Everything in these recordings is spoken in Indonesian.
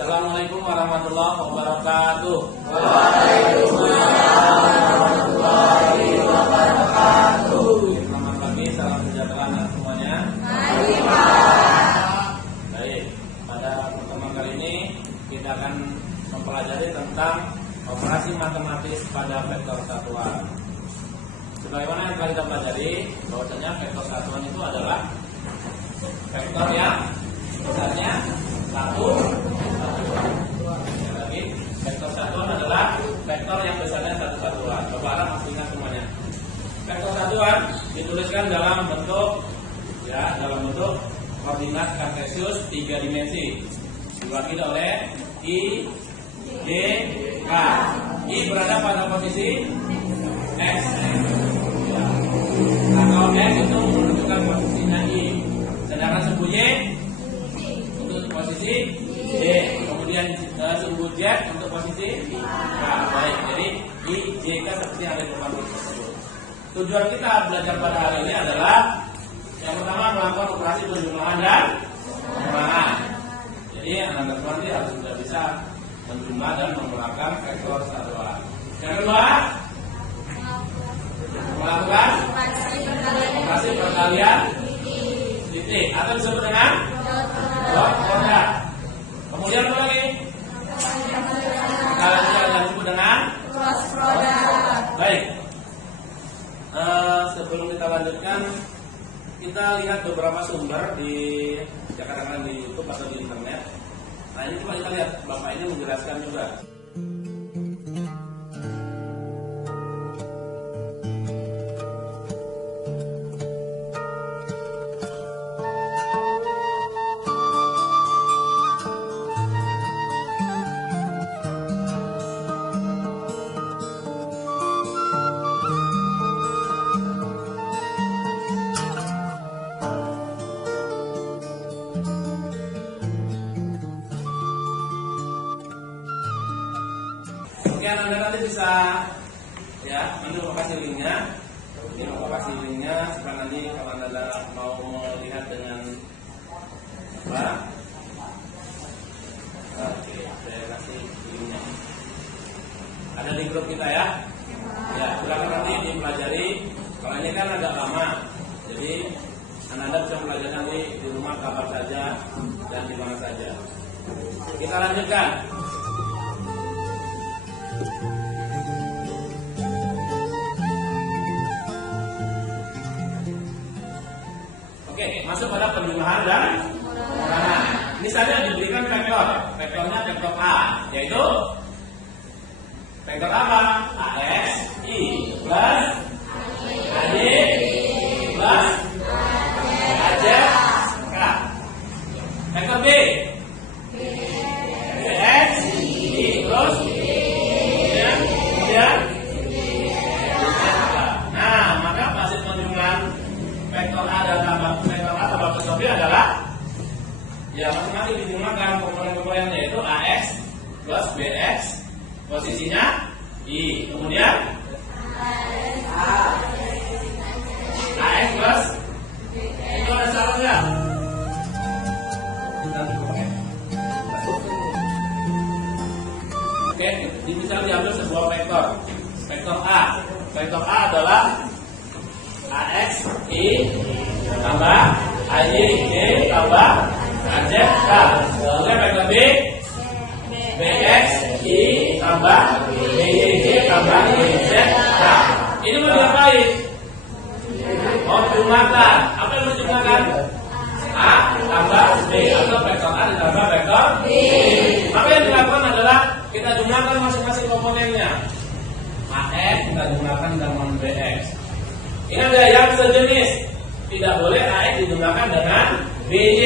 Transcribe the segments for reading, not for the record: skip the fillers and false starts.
Assalamualaikum warahmatullahi wabarakatuh. Waalaikumsalam warahmatullahi wabarakatuh. Selamat pagi, salam sejahtera anak semuanya. Mari Pak. Baik, pada pertemuan kali ini kita akan mempelajari tentang operasi matematis pada vektor satuan. Sebagaimana yang telah kita pelajari, bahwasanya vektor satuan itu adalah vektor yang besarnya satu. Sekali lagi, vektor satuan adalah vektor yang besarnya satu satuan. Bapak Arab masih ingat semuanya. Vektor satuan dituliskan dalam bentuk koordinat kartesius 3 dimensi, diwakili oleh I, J, K. I berada pada posisi X, atau X itu menunjukkan posisinya I, sedangkan sumbu Y untuk posisi D, kemudian sumbu Z untuk posisi K. Baik, jadi I, J, K seperti yang ada di depan tersebut. Tujuan kita belajar pada hari ini adalah yang pertama melakukan operasi penjumlahan dan pengurangan. Jadi anak-anak nanti harus sudah bisa menjumlah dan mengurangi vektor satuan. Yang kedua, melakukan operasi perkalian titik atau disebut dengan dot product. Kemudian apa lagi? Perkalian yang disebut dengan Cross product. baik. Sebelum kita lanjutkan, kita lihat beberapa sumber di katakanlah di YouTube atau di internet. Nah ini coba kita lihat, Bapak ini menjelaskan juga. Oke, Anda nanti bisa nanti Bapak kasih linknya. Ini Bapak kasih linknya supaya nanti kalau Anda mau melihat dengan apa? Oke, saya kasih linknya. Ada di grup kita ya. Ya, silakan nanti dipelajari. Kalau ini kan agak lama, jadi Anda bisa belajar nanti di rumah kapan saja dan di mana saja. Kita lanjutkan. Oke, masuk pada penjumlahan dan pengurangan. Misalnya diberikan vektor, vektornya vektor A, yaitu vektor apa? AX I plus AY plus AZ K. Vektor B, BX I plus kemudian nah, maka hasil penjumlahan vektor A dan vektor A tambah vektor B adalah masing-masing dijumlahkan komponen-komponennya, yaitu AX plus BX, posisinya I, kemudian AX plus itu ada salah nggak? Oke, bisa diambil sebuah vektor. Vektor A. Vektor A adalah AX I tambah AY G tambah AZ K. Kemudian vektor B, BX I tambah BY G tambah BZ K. Ini mau diapain? Mau dijumlahkan. Apa yang dijumlahkan? A tambah B, atau vektor A ditambah vektor B. Maka yang dilakukan adalah kita jumlahkan masing-masing komponennya. AX kita jumlahkan dengan BX. Ini ada yang sejenis. Tidak boleh AX dijumlahkan dengan BY.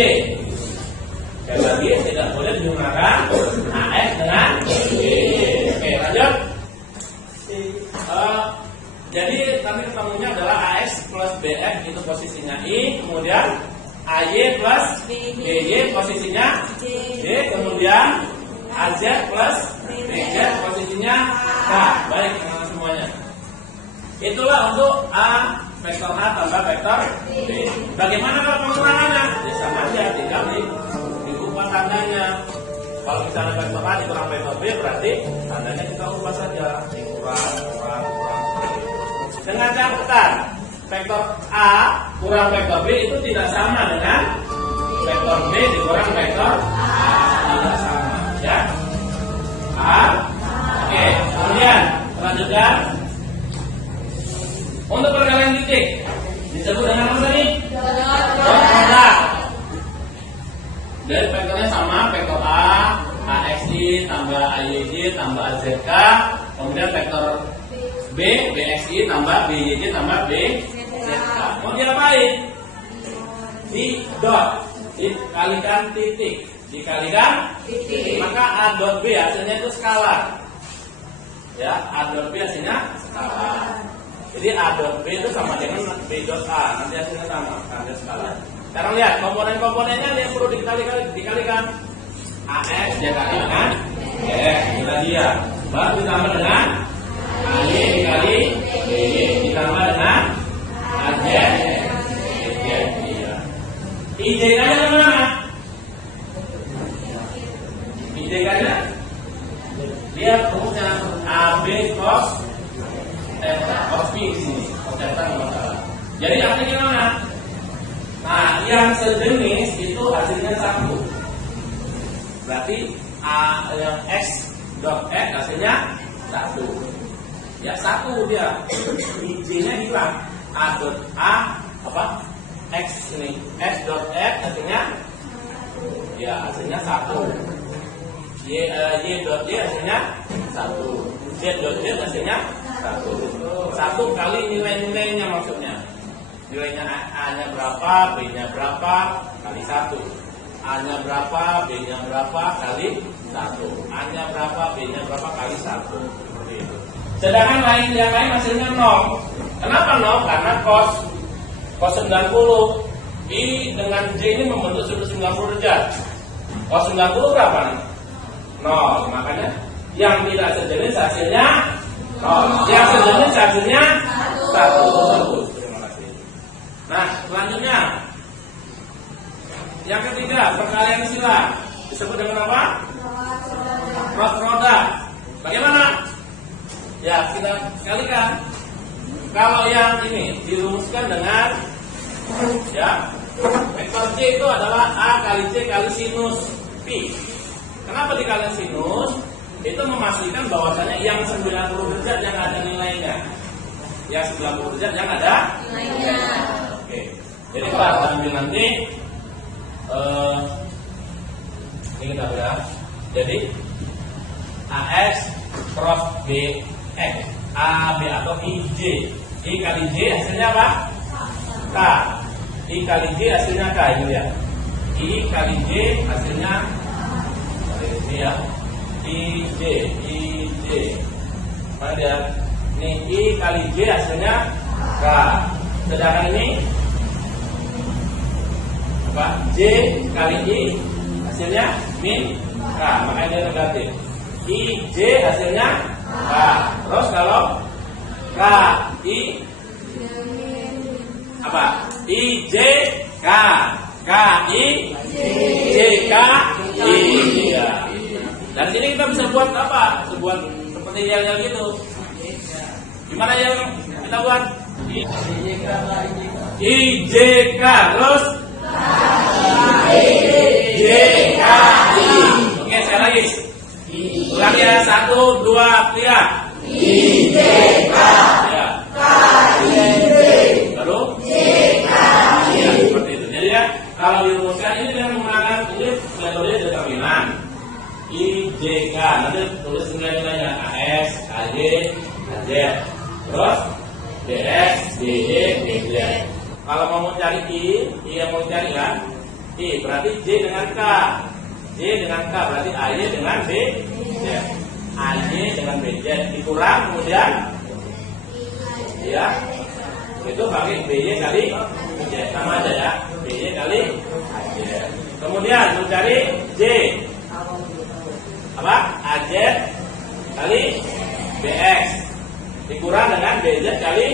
Sekali lagi, tidak boleh dijumlahkan AX dengan BY. Oke, lanjut. Jadi nanti ketemunya adalah AX plus BX itu posisinya I, kemudian AY plus BY posisinya D, kemudian AZ plus BZ posisinya K. Baik, teman-teman semuanya. Itulah untuk A, vektor A tambah vektor B. Bagaimana kalau pengurangannya? Ya sama aja, tinggal diubah tandanya. Kalau misalnya vektor A dikurang vektor B, berarti tandanya kita ubah saja, dikurang. Dengan catatan, vektor A kurang vektor B itu tidak sama dengan vektor B dikurang vektor A, tidak sama, ya. Oke, kemudian lanjutkan. Untuk perkalian titik disebut dengan apa tadi? Dot produk. Jadi vektornya sama, vektor A, AXI tambah AYJ tambah AZK, kemudian vektor B, BXI tambah BYJ tambah BZK. Mau diapain? Di dot, dikalikan titik, dikalikan titik. Maka A dot B hasilnya itu skalar. Ya, A dot B hasilnya skalar. Jadi A dot B itu sama dengan B dot A, nanti hasilnya sama, karena skalar. Sekarang lihat komponen-komponennya yang perlu dikalikan. AX dikali dengan BX, kita dia. Baru ditambah dengan AY dikali BY, ditambah dengan AZ, iya. IJ-nya dari mana? IJ-nya lihat rumusnya AB cos theta, cos P di sini, cos theta nggak masalah. Jadi artinya gimana? Nah, yang sejenis itu hasilnya satu. Berarti A yang X dot X hasilnya satu. Ya satu dia. IJ-nya hilang. A dot A apa? X ini. X dot X hasilnya ya hasilnya satu. Y dot Y hasilnya satu. Z dot Z hasilnya satu. Satu kali nilai-nilainya maksudnya. Nilainya A-nya berapa, B-nya berapa, kali 1. A-nya berapa, B-nya berapa, kali 1. A-nya berapa, B-nya berapa, kali 1. Seperti itu. Sedangkan yang lain hasilnya 0. Kenapa 0? Karena cos 90. I dengan J ini membentuk sudut 90 derajat. Cos 90 berapa nih? 0. Makanya yang tidak sejenis hasilnya 0. Yang sejenis hasilnya 1. Nah, selanjutnya yang ketiga, perkalian sila disebut dengan apa? Cross product. Bagaimana? Ya, kita kalikan. Kalau yang ini dirumuskan dengan ya, vektor J itu adalah A kali J kali sinus Pi. Kenapa dikali sinus? Itu memastikan bahwasanya yang 90 derajat yang ada nilainya. Yang 90 derajat yang ada nilainya. Jadi kalau ambil nanti ini kita lihat. Jadi AX cross BX, AB atau IJ. I kali J hasilnya apa? K. I kali J hasilnya K, ini ya. I kali J hasilnya ini ya. IJ. Mana dia? Ini I kali J hasilnya K. Sedangkan ini J kali I hasilnya min K, makanya dia negatif. IJ hasilnya K. Terus kalau K I apa? IJ K, K I J K I. Ya. Dan sini kita bisa buat apa? Buat seperti yang gitu. Gimana yang kita buat? IJK terus JKI. Oke, sekali lagi. Ulangi ya, 1, 2, 3. IJK. Ya. Baru JKI. Ya, seperti itu. Jadi ya, kalau dirumuskan ini dengan menggunakan ini metode determinan. IJK. Nanti tulis nilai-nilainya AS, AJ, AZ. Terus BX, BY, BZ. Kalau mau mencari I yang mau cari kan I berarti J dengan K. J dengan K berarti AY dengan BZ. AY dengan BZ dikurang kemudian ya itu pakai BY kali BZ, sama aja ya. BY kali AZ. Kemudian mencari J apa? AZ kali BX dikurang dengan BZ kali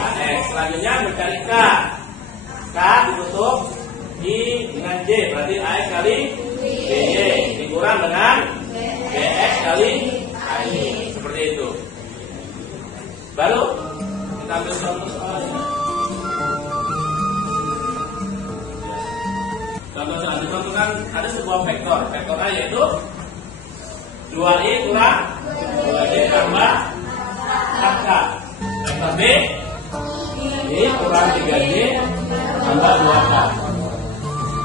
AX. Selanjutnya mencari K. K ditutup I dengan J berarti AX kali BY dikurang dikurang dengan BX kali AY. Seperti itu. Baru kita ambil contoh soalnya. Contoh soal dicontohkan ada sebuah vektor. Vektor A yaitu 2i kurang 2d tambah 4k. Vektor B i kurang 3d tambah 2k.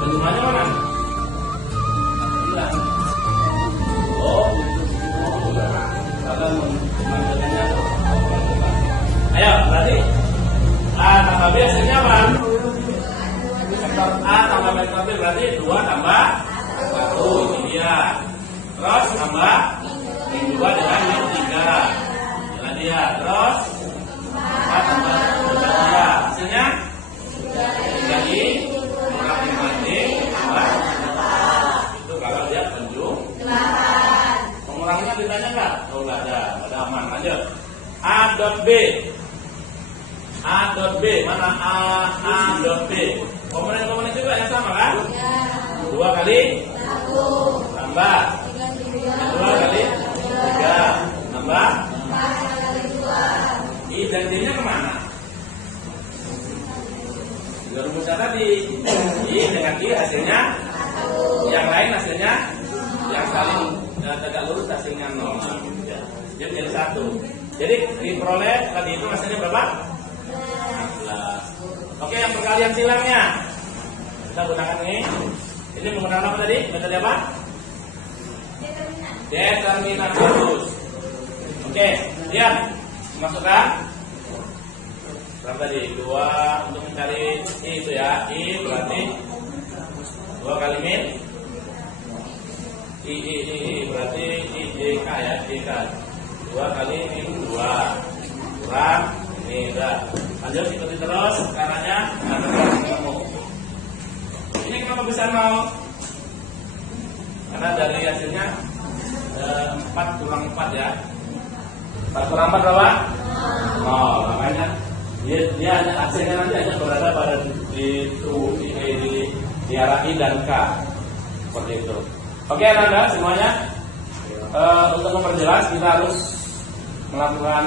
Bentukannya mana? Tidak. Oh, ayo, berarti A tambah B hasilnya apa? Vektor A tambah vektor B berarti 2 tambah 1. Ini dia. Terus tambah min 2 dengan min 3. Inilah dia. Terus 4 tambah 3 dia. Hasilnya 3i kurang 5d tambah 4. Itu kalau dia penjumlahan. Pengurangnya ditanya nggak? Oh nggak ada. Ada aman. Lanjut. A dot B. A dot B. Mana A dot B? Komponen-komponen juga yang sama kan? 2 kali 1 tambah 2 kali 3 tambah 4 kali 2. I dan D nya kemana? Juga rumusnya tadi. I dengan I hasilnya 1. Yang lain hasilnya yang saling tegak lurus hasilnya 0. Jadi 1. Jadi diperoleh tadi itu hasilnya berapa? 16. Oke, yang perkalian silangnya kita gunakan ini. Ini menggunakan apa tadi? Metode apa? Determinatus. Oke, lihat. Masukkan. Berapa tadi? 2 untuk mencari I itu ya. I berarti 2 kali min. I berarti I DK ya. DK 2 kali min 2 kurang ini udah. Lanjut ikuti terus caranya. Ini kenapa bisa 0? Karena dari hasilnya 4 kurang 4 ya. 4 kurang 4 berapa? 0. Makanya dia hanya hasilnya nanti hanya berada pada di arah I dan K. Seperti itu. Oke Anda semuanya. Untuk memperjelas kita harus melakukan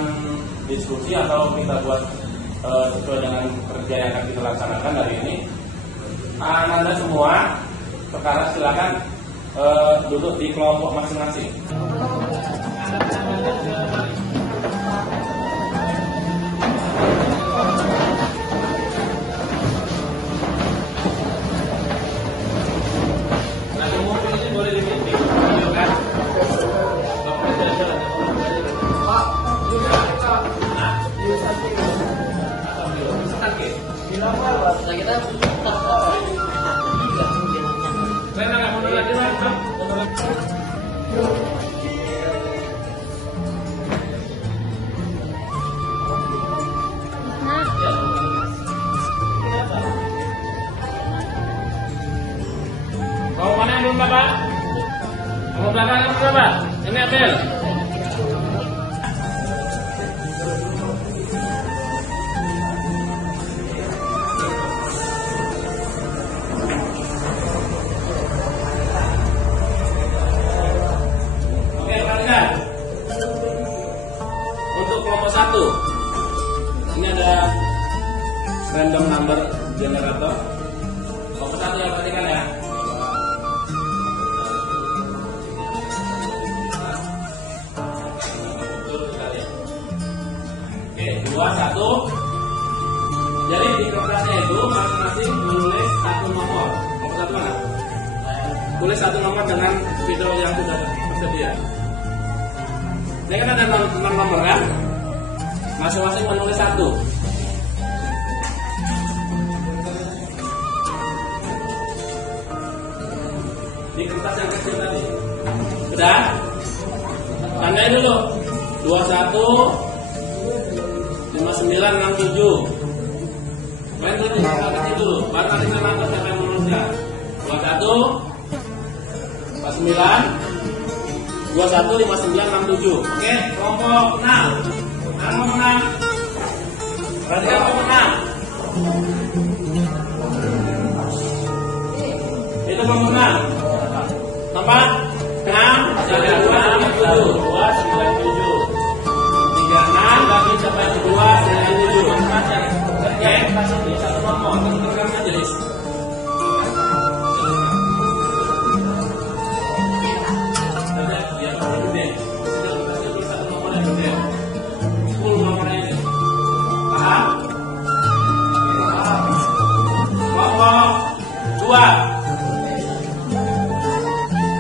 diskusi atau kita buat sesuai dengan kerja yang akan kita laksanakan hari ini. Anda semua sekarang silakan duduk di kelompok masing-masing. Mau mana yang belum Bapak? Mau belakang yang berapa? Ini Adel. Oke, perhatikan. Untuk kelompok 1, ini ada random number generator. Kelompok 1 yang perhatikan ya. Oke, 2, 1. Jadi di kertasnya itu masing-masing menulis 1 nomor. Nomor 1 mana? Tulis 1 nomor dengan video yang sudah tersedia. Ini kan ada 6 nomor kan? Masing-masing menulis 1. Di kertas yang kecil tadi. Sudah? Tandain dulu. 21 5967. Main dulu di kecil dulu. Baru nanti saya nangkep siapa yang menulisnya. 21 49 21 5967. Oke, kelompok 6. Kelompok 6. Perhatikan kelompok 6. Itu kelompok 6. Nampak? bagi sampai 2 97. Oke, kasih satu nomor, tekan majelis.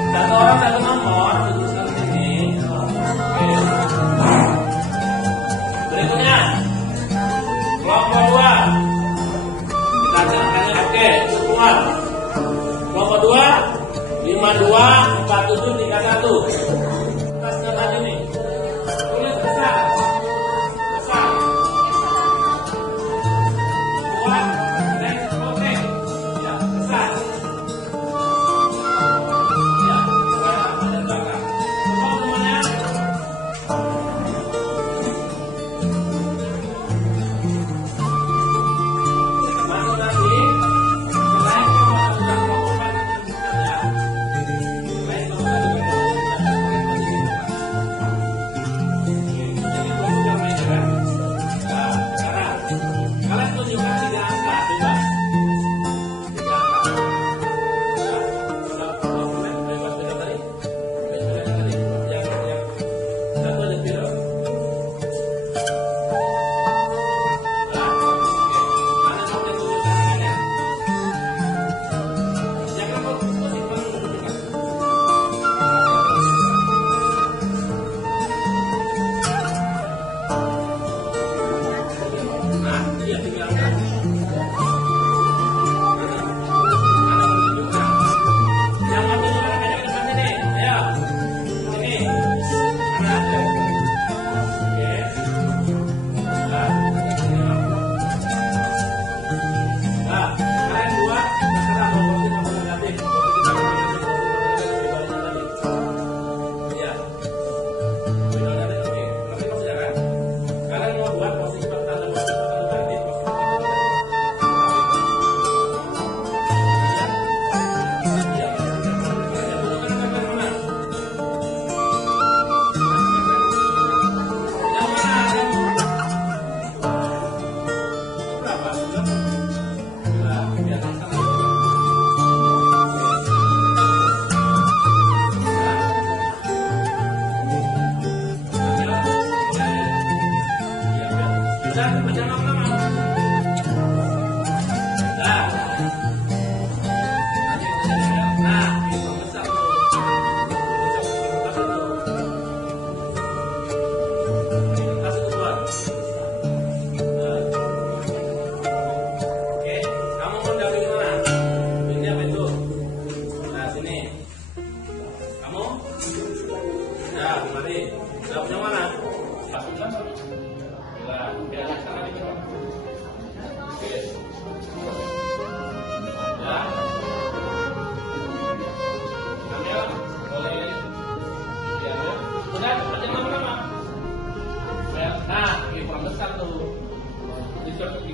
Satu orang satu nomor, tuliskan sini. Oke. Berikutnya kelompok 2. Kita akan oke, semua. Kelompok 2 52 47 31. Kita sekarang ini. Tulis besar. Besar. 2 dan oke. Ya, besar. Di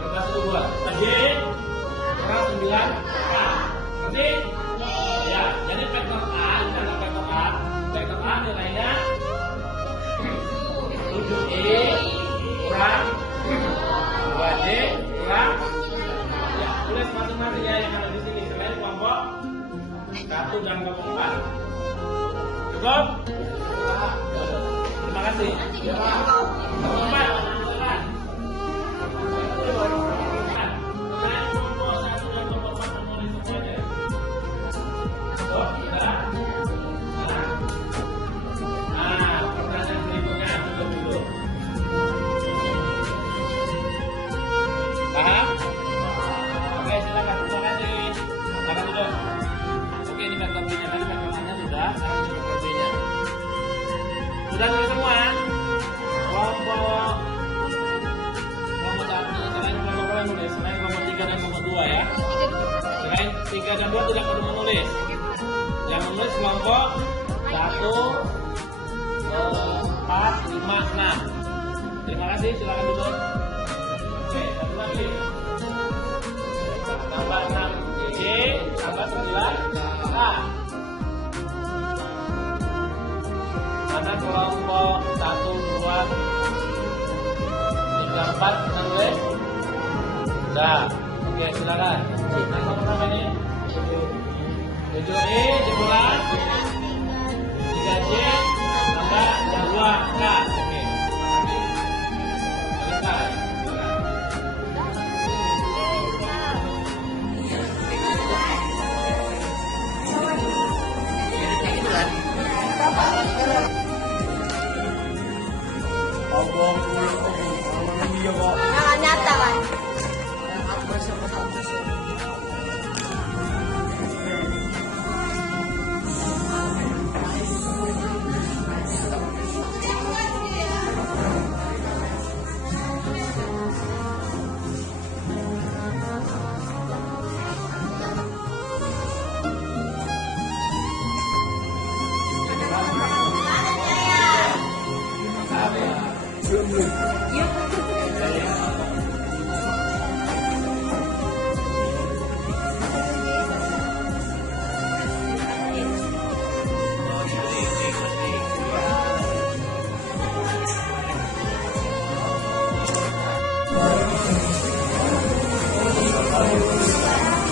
kertas itu buat aja kurang 9 nanti ya, jadi vektor A karena vektor A nilainya 7E kurang 2D kurang ya, tulis masing-masing ya yang ada di sini selain kelompok 1 dan kelompok 4. Cukup? Terima kasih. Paham? Oke, silakan. Terima kasih. Silakan dulu. Oke, ini vektor B-nya tadi vektor A-nya sudah, sekarang ini vektor B-nya. Sudah tulis semua? Kelompok 1 selain kelompok berapa nulis? Selain kelompok 3 dan kelompok 2 ya. Selain 3 dan 2 tidak perlu menulis. Yang menulis kelompok 1, 4, 5, 6. Terima kasih, silakan duduk. Oke, satu lagi. Tambah 6 G. tambah 9K. Mana kelompok 1, 2, 3, 4 menulis? Sudah. Oke, silakan. Nah, kamu berapa ini? 7I dibuat 3J tambah 2K. Oke, makasih. Selesai. Jangan nyata kan?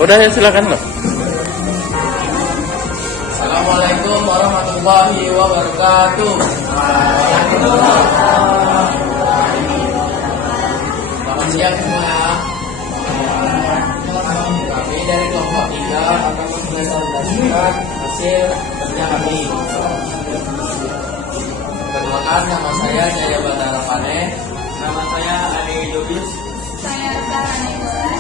Udah ya, silakan loh. Assalamualaikum warahmatullahi wabarakatuh. Selamat siang semua ya. Kami dari kelompok 3 akan mempresentasikan hasil kerja kami. Perkenalkan, nama saya Jaya Batara Pane. Nama saya Adi Lubis. Saya Sarah Nicholas.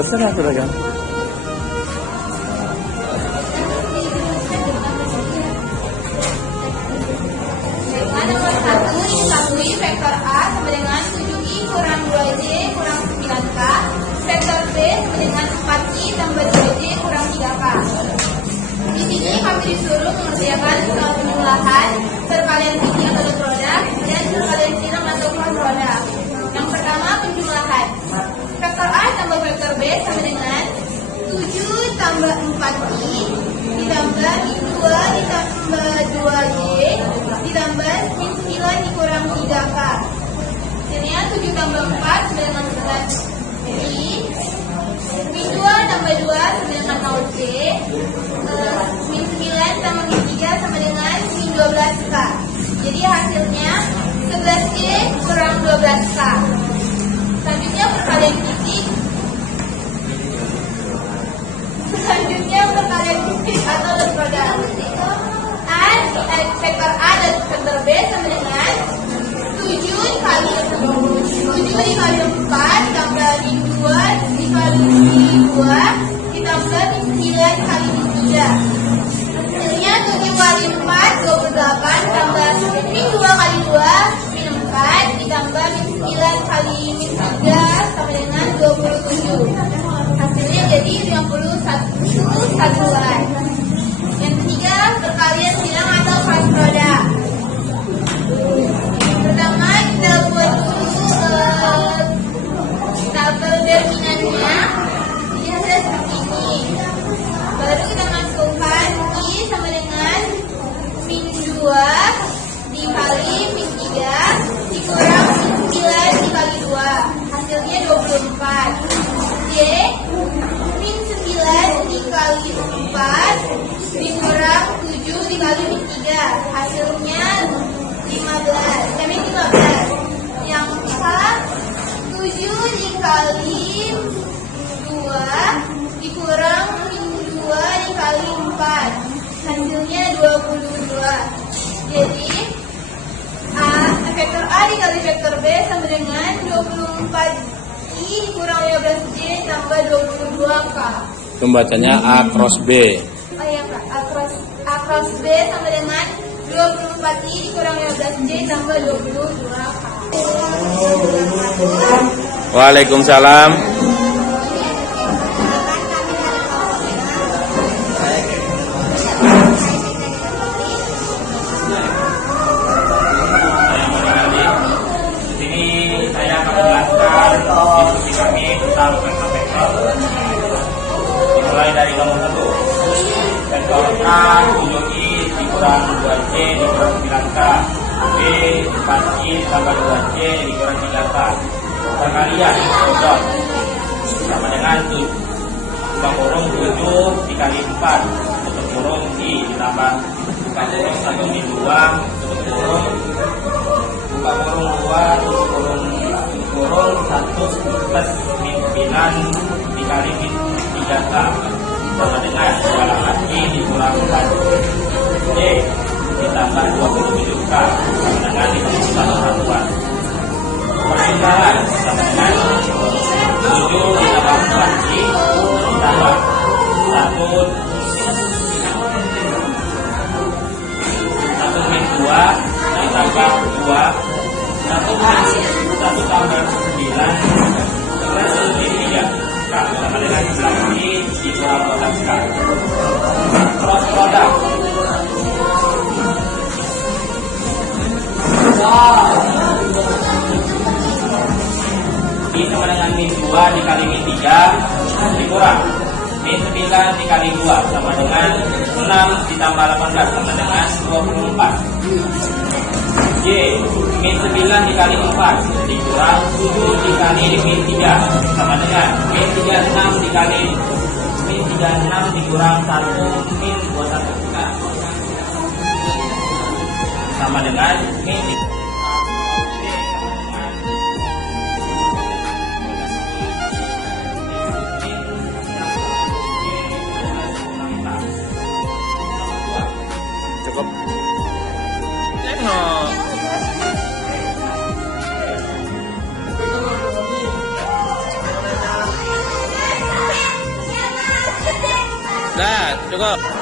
Terserah silakan. Nomor 1 diketahui vektor A sama dengan 7I kurang 2J kurang 9K. Vektor B sama dengan 4I tambah 2J kurang 3K. Di sini kami disuruh mengerjakan soal penjumlahan, perkalian tinggi atau produk, dan perkalian silang atau cross produk. Yang pertama, penjumlahan. Vektor A tambah vektor B sama dengan 7 tambah 4I ditambah min 2 ditambah 2Y ditambah min 9 dikurang 3K. Hasilnya 7 tambah 4 sama dengan 11I, min 2 tambah 2 sama dengan 0J, min 9 tambah min 3 sama dengan min 12K. Jadi hasilnya 11J kurang 12K. Selanjutnya perkalian fisik. Atau dot produk. Vektor A dan vektor B sama dengan 7 dikali 4 tambah min 2 dikali min 2 ditambah min 9 kali min 3. Hasilnya 7 kali 4 28 tambah min 2 kali 2 min 4 ditambah min 9 kali min 3 sama dengan 27. Hasilnya jadi 51 Yang ketiga, perkalian silang atau cross produk. Pertama, kita buat dulu tabel determinannya. Jadi hasilnya seperti ini. Baru kita masukkan I sama dengan min 2 dikali min 3 dikurang min 9 dikali 2. Hasilnya 24. J min 9 dikali 4 dikurang 7 dikali min 3. Hasilnya 15. Yang K 7 dikali 2 dikurang min 2 dikali 4. Hasilnya 22. Jadi vektor A dikali vektor B sama dengan 24I dikurang 15J tambah 22K. Pembacanya A cross B. Oh iya Kak, A cross B sama dengan 24I dikurang 15J tambah 22K. Waalaikumsalam. ditambah 2C dikurang 3K. Perkalian dot sama dengan 7 dikali 4 tutup kurung I ditambah buka kurung 1 min 2 tutup kurung buka kurung 2 tutup kurung 1 plus min 9 dikali min 3K sama dengan halaman I dikurang 4 D ditambah 27K sama dengan ditambah satuan. Persimbangan sama dengan 7 ditambah 4I ditambah 1 min 2 ditambah 2 1 tambah 9 plus min 3K sama dengan 11I dikurang 12K. Cross product. I sama dengan min 2 dikali min 3 dikurang min 9 dikali 2 sama dengan 6 ditambah 18 sama dengan 24. Y min 9 dikali 4 dikurang 7 dikali min 3 sama dengan min 36 dikali min 36 dikurang 1 min 21 sama dengan min Cukup. Tengok. Dah, cukup.